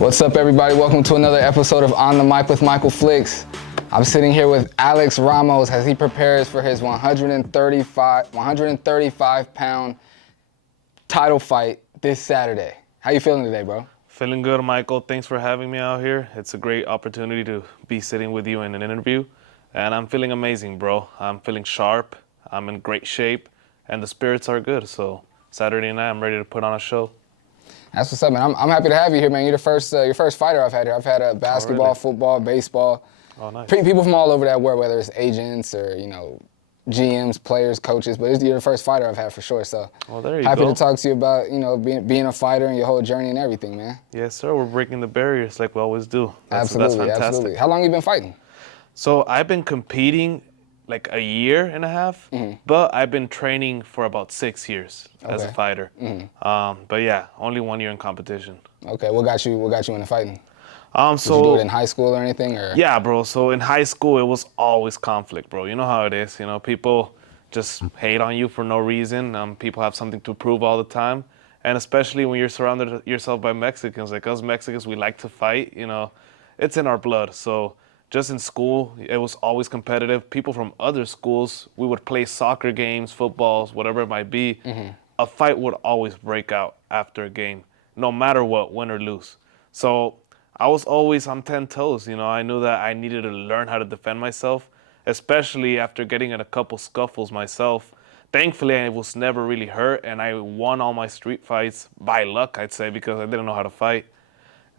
What's up, everybody? Welcome to another episode of On the Mic with Michael Flix. I'm sitting here with Alex Ramos as he prepares for his 135-pound title fight this Saturday. How you feeling today, bro? Feeling good, Michael. Thanks for having me out here. It's a great opportunity to be sitting with you in an interview. And I'm feeling amazing, bro. I'm feeling sharp. I'm in great shape. And the spirits are good. So Saturday night, I'm ready to put on a show. That's what's up, man. I'm happy to have you here, man. You're your first fighter I've had here. I've had basketball, really? football, baseball. Oh, nice. People from all over that world, whether it's agents or, GMs, players, coaches, but you're the first fighter I've had for sure. So Well, there you happy go. to talk to you about, being a fighter and your whole journey and everything, man. Yes, sir. We're breaking the barriers like we always do. That's Absolutely. fantastic. How long you been fighting? So I've been competing like a year and a half, but I've been training for about 6 years as a Okay. fighter. But yeah, only 1 year in competition. Okay, what got you into fighting? Um, Did you do it in high school or anything? Or? Yeah, bro. So in high school, it was always conflict, bro. You know how it is. People just hate on you for no reason. People have something to prove all the time. And especially when you're surrounded yourself by Mexicans. Like us Mexicans, we like to fight. It's in our blood. So just in school, it was always competitive. People from other schools, we would play soccer games, footballs, whatever it might be. A fight would always break out after a game, no matter what, win or lose. So I was always on 10 toes. I knew that I needed to learn how to defend myself, especially after getting in a couple scuffles myself. Thankfully, I was never really hurt, and I won all my street fights by luck, I'd say, because I didn't know how to fight.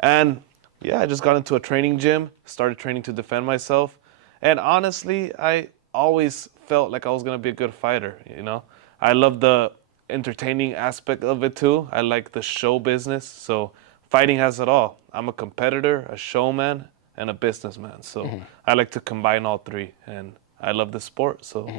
And yeah, I just got into a training gym, started training to defend myself. And honestly, I always felt like I was going to be a good fighter, I love the entertaining aspect of it too. I like the show business. So fighting has it all. I'm a competitor, a showman, and a businessman. So I like to combine all three, and I love the sport. So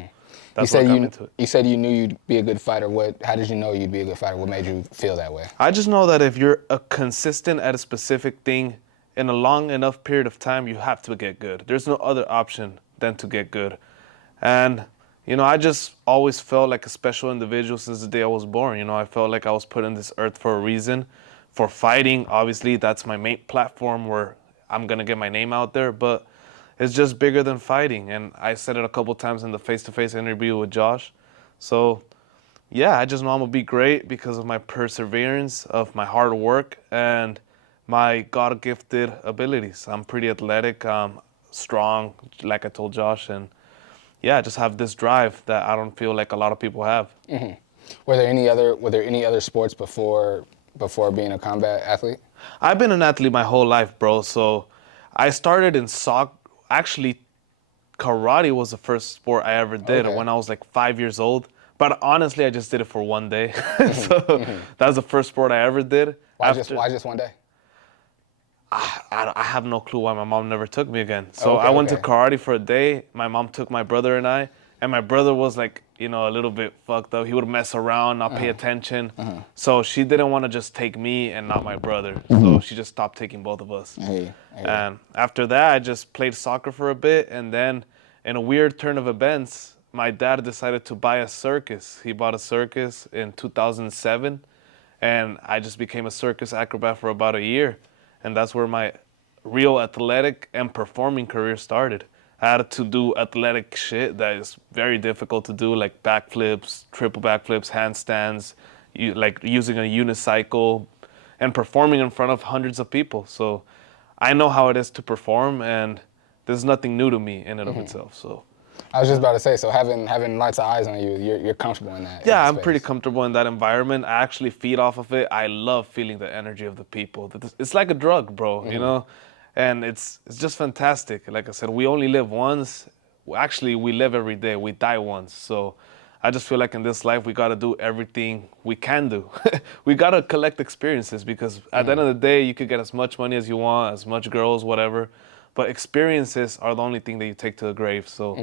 that's what got me into it. You said you knew you'd be a good fighter. How did you know you'd be a good fighter? What made you feel that way? I just know that if you're consistent at a specific thing in a long enough period of time, you have to get good. There's no other option than to get good. And I just always felt like a special individual since the day I was born. I felt like I was put on this earth for a reason. For fighting, obviously, that's my main platform where I'm going to get my name out there. But it's just bigger than fighting. And I said it a couple times in the face-to-face interview with Josh. So, yeah, I just know I'm going to be great because of my perseverance, of my hard work, and my God-gifted abilities. I'm pretty athletic, strong, like I told Josh. And, yeah, I just have this drive that I don't feel like a lot of people have. Mm-hmm. Were there any other sports before being a combat athlete? I've been an athlete my whole life, bro. So I started in soccer. Actually, karate was the first sport I ever did when I was like 5 years old. But honestly, I just did it for one day. So that was the first sport I ever did. Why just one day? I have no clue why my mom never took me again. So I went to karate for a day. My mom took my brother and I. And my brother was like, a little bit fucked up. He would mess around, not pay attention. So she didn't want to just take me and not my brother. So she just stopped taking both of us. And after that, I just played soccer for a bit. And then in a weird turn of events, my dad decided to buy a circus. He bought a circus in 2007. And I just became a circus acrobat for about a year. And that's where my real athletic and performing career started. I had to do athletic shit that is very difficult to do, like backflips, triple backflips, handstands, like using a unicycle, and performing in front of hundreds of people. So I know how it is to perform, and there's nothing new to me in and of itself. So I was just about to say, so having lots of eyes on you, you're comfortable in that. Yeah, I'm pretty comfortable in that environment. I actually feed off of it. I love feeling the energy of the people. It's like a drug, bro, And it's just fantastic. Like I said, we only live once. Actually, we live every day. We die once. So I just feel like in this life, we got to do everything we can do. We got to collect experiences because at the end of the day, you could get as much money as you want, as much girls, whatever. But experiences are the only thing that you take to the grave. So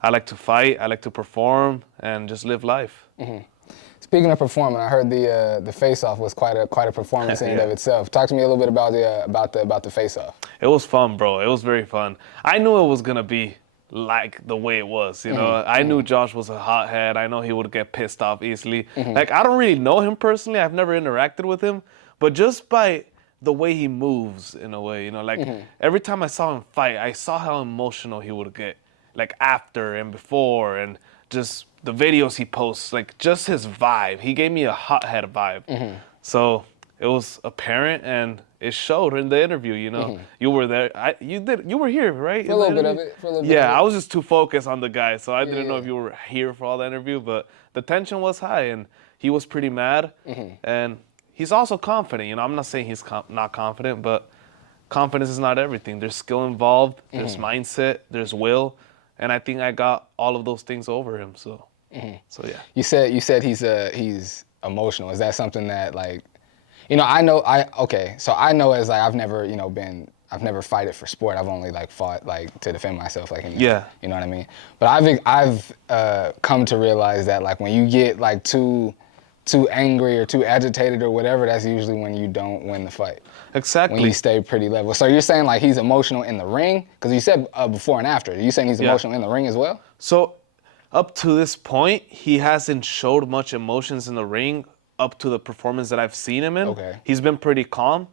I like to fight, I like to perform, and just live life. Speaking of performing, I heard the face-off was quite a performance in and of itself. Talk to me a little bit about the face-off. It was fun, bro. It was very fun. I knew it was gonna be like the way it was, I knew Josh was a hothead. I know he would get pissed off easily. Like, I don't really know him personally. I've never interacted with him, but just by the way he moves in a way, like every time I saw him fight, I saw how emotional he would get, like after and before, and just the videos he posts, like just his vibe. He gave me a hothead vibe. So it was apparent and it showed in the interview, You were there. You were here, right? For a little bit of it. Yeah, I was just too focused on the guy, so I didn't know Yeah. if you were here for all the interview, but the tension was high and he was pretty mad. And he's also confident, I'm not saying he's not confident, but confidence is not everything. There's skill involved, there's mindset, there's will, and I think I got all of those things over him, so yeah. You said he's emotional. Is that something that like, I know so I know as like I've never, I've never fighted for sport. I've only like fought like to defend myself, like you know what I mean? But I've come to realize that like when you get like too angry or too agitated or whatever, that's usually when you don't win the fight. Exactly. When you stay pretty level. So you're saying like he's emotional in the ring? Because you said before and after. Are you saying he's emotional in the ring as well? So up to this point, he hasn't showed much emotions in the ring up to the performance that I've seen him in. Okay. He's been pretty calm.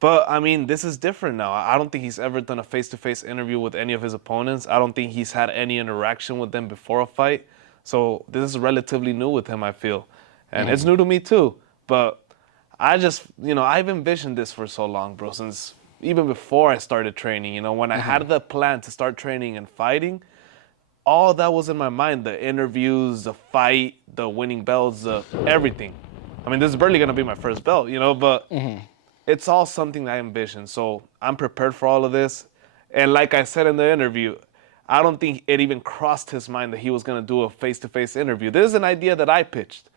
But, I mean, this is different now. I don't think he's ever done a face-to-face interview with any of his opponents. I don't think he's had any interaction with them before a fight. So this is relatively new with him, I feel. And it's new to me, too. But I just, I've envisioned this for so long, bro, since even before I started training. When I had the plan to start training and fighting, all that was in my mind, the interviews, the fight, the winning belts, everything. I mean, this is barely going to be my first belt, but it's all something that I envision. So I'm prepared for all of this. And like I said in the interview, I don't think it even crossed his mind that he was going to do a face-to-face interview. This is an idea that I pitched.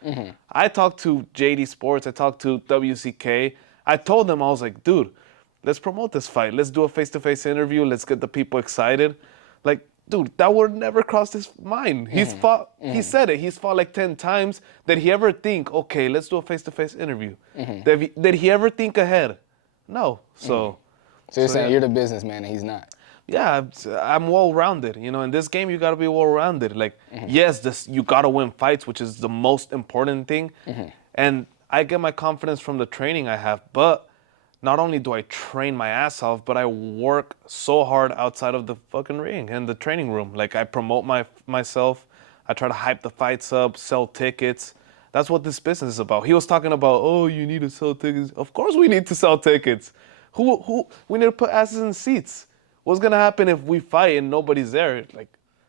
I talked to JD Sports. I talked to WCK. I told them, I was like, dude, let's promote this fight. Let's do a face-to-face interview. Let's get the people excited. Like, dude, that would never cross his mind. He's fought, he said it, he's fought like 10 times. Did he ever think, okay, let's do a face-to-face interview? Did he ever think ahead? No. So you're saying you're the businessman and he's not? Yeah, I'm well-rounded. In this game, you got to be well-rounded. Like, yes, you got to win fights, which is the most important thing. And I get my confidence from the training I have, but not only do I train my ass off, but I work so hard outside of the fucking ring and the training room. Like, I promote myself. I try to hype the fights up, sell tickets. That's what this business is about. He was talking about, oh, you need to sell tickets. Of course we need to sell tickets. We need to put asses in seats. What's going to happen if we fight and nobody's there? Like,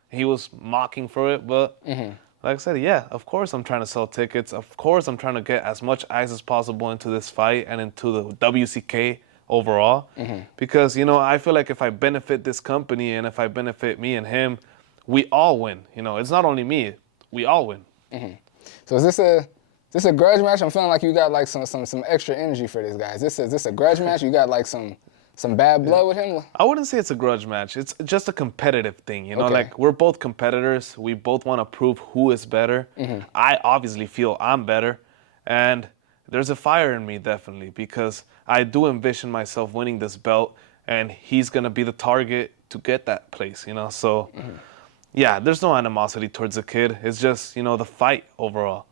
he was mocking for it, but like I said, yeah, of course I'm trying to sell tickets. Of course I'm trying to get as much eyes as possible into this fight and into the WCK overall. Because, I feel like if I benefit this company and if I benefit me and him, we all win. It's not only me, we all win. So is this a grudge match? I'm feeling like you got like some extra energy for this guy. Is this a grudge match? You got like some bad blood with him? I wouldn't say it's a grudge match. It's just a competitive thing, Okay. Like, we're both competitors. We both want to prove who is better. I obviously feel I'm better. And there's a fire in me, definitely, because I do envision myself winning this belt, and he's going to be the target to get that place, So, yeah, there's no animosity towards the kid. It's just, the fight overall.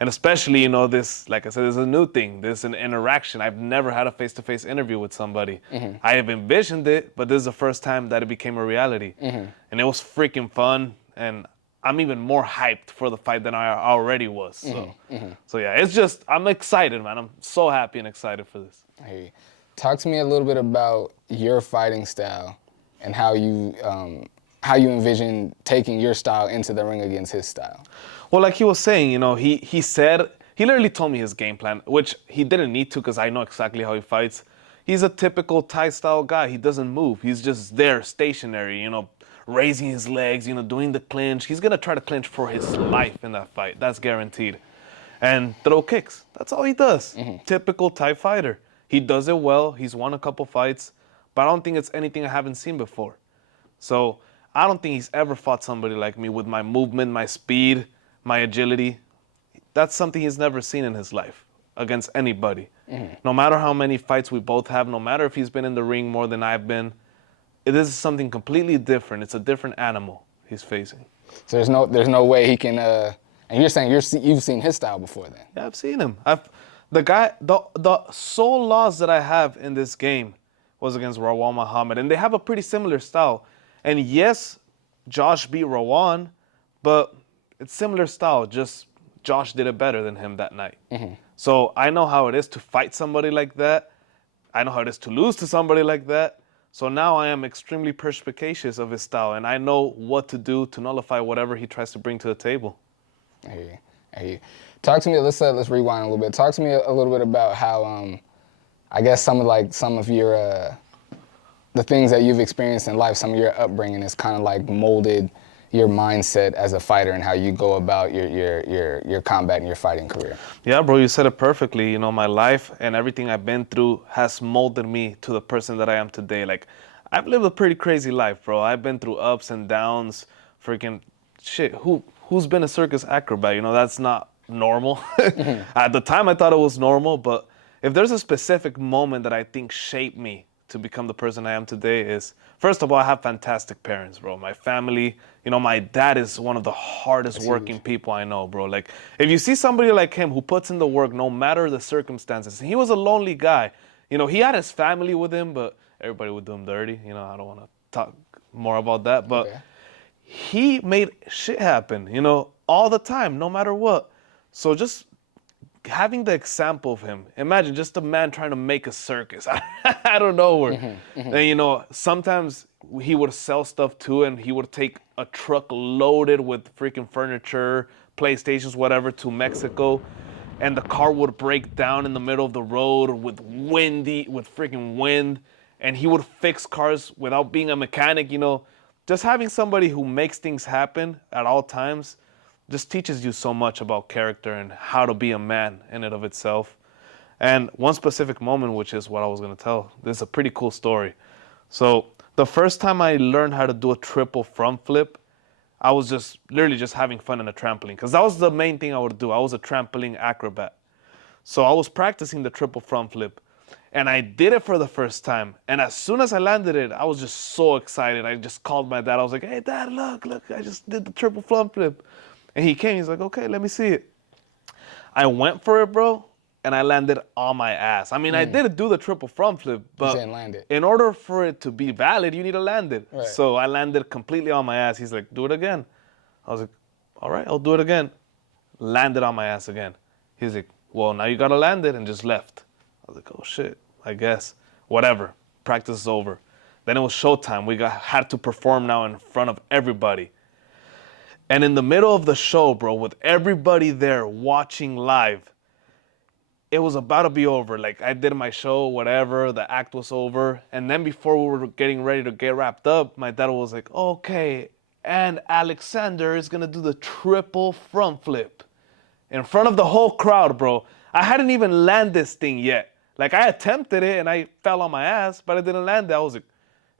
And especially, this, like I said, this is a new thing. This is an interaction. I've never had a face-to-face interview with somebody. I have envisioned it, but this is the first time that it became a reality. And it was freaking fun. And I'm even more hyped for the fight than I already was. So yeah, it's just, I'm excited, man. I'm so happy and excited for this. Hey, talk to me a little bit about your fighting style and how you envision taking your style into the ring against his style. Well, like he was saying, he said, he literally told me his game plan, which he didn't need to because I know exactly how he fights. He's a typical Thai-style guy. He doesn't move. He's just there, stationary, raising his legs, doing the clinch. He's going to try to clinch for his life in that fight. That's guaranteed. And throw kicks. That's all he does. Typical Thai fighter. He does it well. He's won a couple fights, but I don't think it's anything I haven't seen before. So I don't think he's ever fought somebody like me with my movement, my speed, my agility. That's something he's never seen in his life against anybody. No matter how many fights we both have, no matter if he's been in the ring more than I've been, this is something completely different. It's a different animal he's facing. So there's no way he can. And you're saying you've seen his style before then? Yeah, I've seen him. The sole loss that I have in this game was against Rawan Muhammad, and they have a pretty similar style. And yes, Josh beat Rawan, but it's similar style. Just Josh did it better than him that night. So I know how it is to fight somebody like that. I know how it is to lose to somebody like that. So now I am extremely perspicacious of his style, and I know what to do to nullify whatever he tries to bring to the table. I hear you. I hear you. Talk to me. Let's rewind a little bit. Talk to me a little bit about how I guess some of your the things that you've experienced in life, some of your upbringing has kind of like molded your mindset as a fighter and how you go about your combat and your fighting career. Yeah, bro, you said it perfectly. You know, my life and everything I've been through has molded me to the person that I am today. Like, I've lived a pretty crazy life, bro. I've been through ups and downs. Freaking shit. Who's been a circus acrobat? You know, that's not normal. At the time, I thought it was normal, but if there's a specific moment that I think shaped me to become the person I am today is, first of all, I have fantastic parents, bro. My family, you know, my dad is one of the hardest working people I know, bro. Like, if you see somebody like him who puts in the work no matter the circumstances, he was a lonely guy. You know, he had his family with him, but everybody would do him dirty. You know, I don't want to talk more about that, but he made shit happen, you know, all the time, no matter what. So just having the example of him, imagine just a man trying to make a circus out of nowhere. And, you know, sometimes he would sell stuff too, and he would take a truck loaded with freaking furniture, PlayStations, whatever, to Mexico. And the car would break down in the middle of the road with freaking wind. And he would fix cars without being a mechanic, you know. Just having somebody who makes things happen at all times just teaches you so much about character and how to be a man in and of itself. And one specific moment, which is what I was going to tell, this is a pretty cool story. So the first time I learned how to do a triple front flip, I was just literally just having fun in a trampoline, because that was the main thing I would do. I was a trampoline acrobat. So I was practicing the triple front flip, and I did it for the first time. And as soon as I landed it, I was just so excited. I just called my dad. I was like, "Hey, Dad, look, I just did the triple front flip." And he came, he's like, "Okay, let me see it." I went for it, bro, and I landed on my ass. I mean, I did do the triple front flip, but didn't land it. in order for it to be valid, you need to land it. Right. So I landed completely on my ass. He's like, "Do it again." I was like, "All right, I'll do it again." Landed on my ass again. He's like, "Well, now you gotta land it," and just left. I was like, "Oh shit, I guess. Whatever, practice is over." Then it was showtime. We had to perform now in front of everybody. And in the middle of the show, bro, with everybody there watching live, it was about to be over. Like, I did my show, whatever, the act was over. And then before we were getting ready to get wrapped up, my dad was like, "Okay, and Alexander is gonna do the triple front flip." In front of the whole crowd, bro. I hadn't even landed this thing yet. Like, I attempted it and I fell on my ass, but I didn't land it. I was like,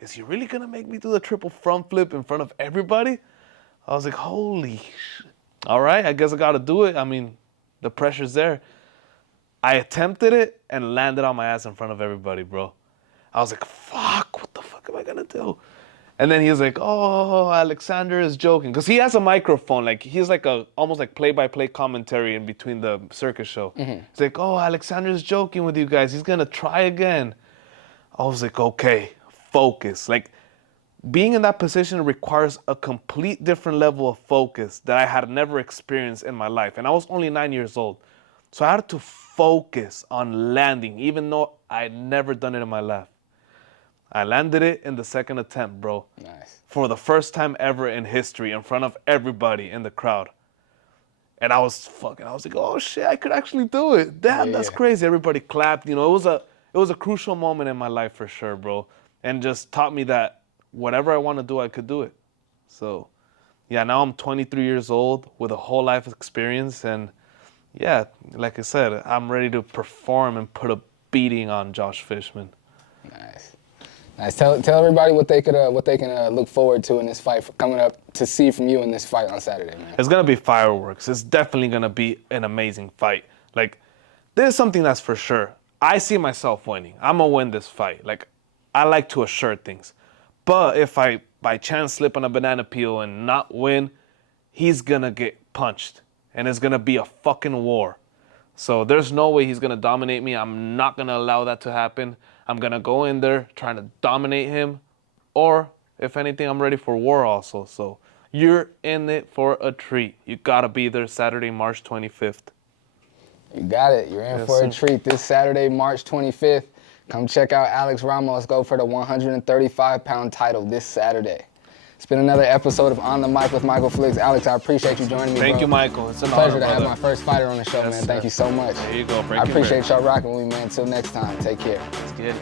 is he really gonna make me do the triple front flip in front of everybody? I was like, holy shit. All right, I guess I gotta do it. I mean, the pressure's there. I attempted it and landed on my ass in front of everybody, bro. I was like, fuck, what the fuck am I gonna do? And then he was like, "Oh, Alexander is joking." Because he has a microphone. Like, he's like almost like play-by-play commentary in between the circus show. He's like, "Oh, Alexander's joking with you guys. He's gonna try again." I was like, okay, focus. Like, being in that position requires a complete different level of focus that I had never experienced in my life. And I was only 9 years old. So I had to focus on landing, even though I'd never done it in my life. I landed it in the second attempt, bro. Nice. For the first time ever in history, in front of everybody in the crowd. And I was like, oh shit, I could actually do it. Damn, that's crazy. Everybody clapped. You know, it was a crucial moment in my life for sure, bro. And just taught me that whatever I want to do, I could do it. So, yeah, now I'm 23 years old with a whole life experience. And yeah, like I said, I'm ready to perform and put a beating on Josh Fishman. Nice. Nice. Tell everybody what they can look forward to in this fight, coming up to see from you in this fight on Saturday, man. It's gonna be fireworks. It's definitely gonna be an amazing fight. Like, there's something that's for sure. I see myself winning. I'm gonna win this fight. Like, I like to assure things. But if I by chance slip on a banana peel and not win, he's gonna get punched. And it's gonna be a fucking war. So there's no way he's gonna dominate me. I'm not gonna allow that to happen. I'm gonna go in there trying to dominate him, or if anything, I'm ready for war also. So you're in it for a treat. You gotta be there Saturday, March 25th. You got it. You're in Yes, for a sir. treat this Saturday, March 25th. Come check out Alex Ramos go for the 135-pound title this Saturday. It's been another episode of On the Mic with Michael Flix. Alex, I appreciate you joining me, Thank bro. you, Michael. It's an Pleasure honor, to have brother. my first fighter on the show, Yes, man. sir. Thank you so much. There you go. I appreciate y'all rocking with me, man. Until next time, take care. Let's get it.